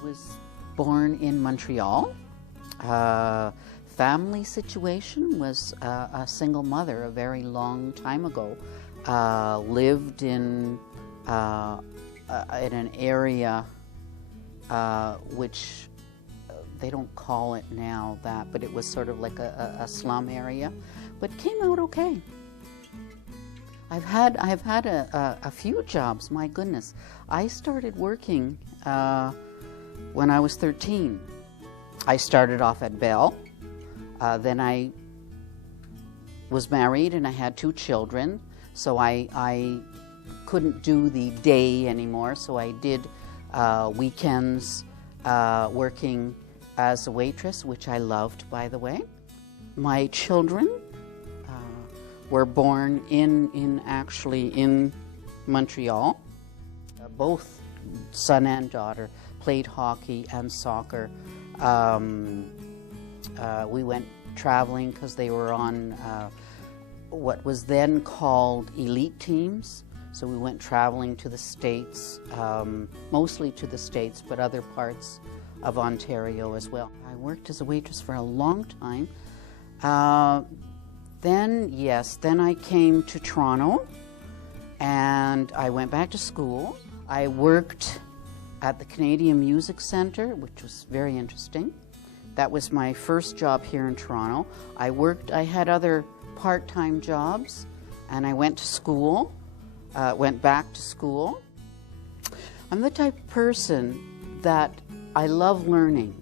I was born in Montreal. Family situation was a single mother a very long time ago. Lived in an area which they don't call it now that, but it was sort of like a slum area, but came out okay. I've had a few jobs. My goodness, I started working when I was 13. I started off at Bell. Then I was married and I had 2 children, so I couldn't do the day anymore, so I did weekends working as a waitress, which I loved, by the way. My children were born actually in Montreal. Both son and daughter played hockey and soccer. We went traveling because they were on what was then called elite teams. So we went traveling to the States, mostly to the States, but other parts of Ontario as well. I worked as a waitress for a long time. Then I came to Toronto and I went back to school. I worked at the Canadian Music Centre, which was very interesting. That was my first job here in Toronto. I had other part-time jobs, and I went to school, went back to school. I'm the type of person that I love learning.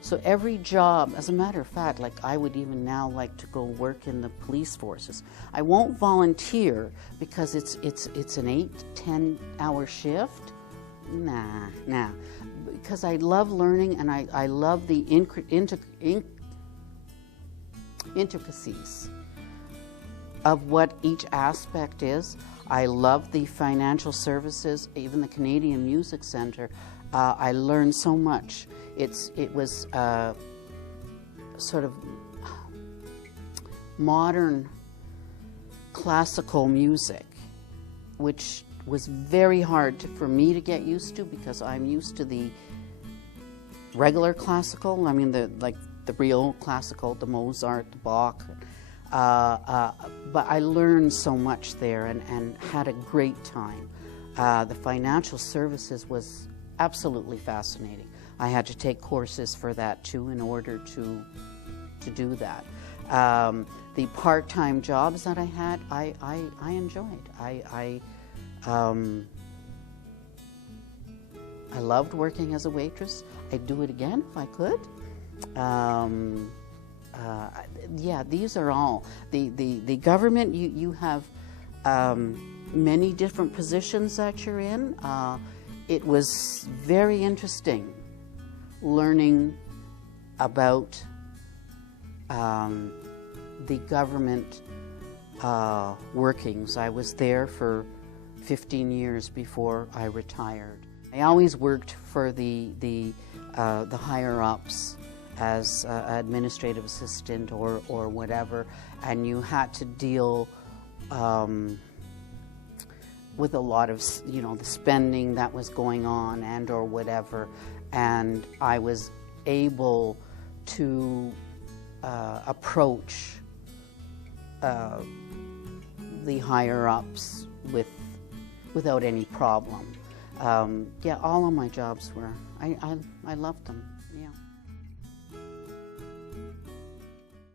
So every job, as a matter of fact, like I would even now like to go work in the police forces. I won't volunteer because it's an 8-10 hour shift. Nah. Because I love learning and I love the intricacies of what each aspect is. I love the financial services, even the Canadian Music Centre. I learned so much. It was sort of modern classical music, which was very hard for me to get used to because I'm used to the regular classical. I mean, the real classical, the Mozart, the Bach. But I learned so much there and had a great time. The financial services was absolutely fascinating. I had to take courses for that too in order to do that. The part-time jobs that I had, I enjoyed. I loved working as a waitress. I'd do it again if I could. Yeah, these are all. The government, you have many different positions that you're in. It was very interesting learning about the government workings. I was there for 15 years before I retired. I always worked for the higher ups as administrative assistant or whatever, and you had to deal with a lot of the spending that was going on and or whatever, and I was able to approach the higher ups without any problem. Yeah, all of my jobs were. I loved them. Yeah.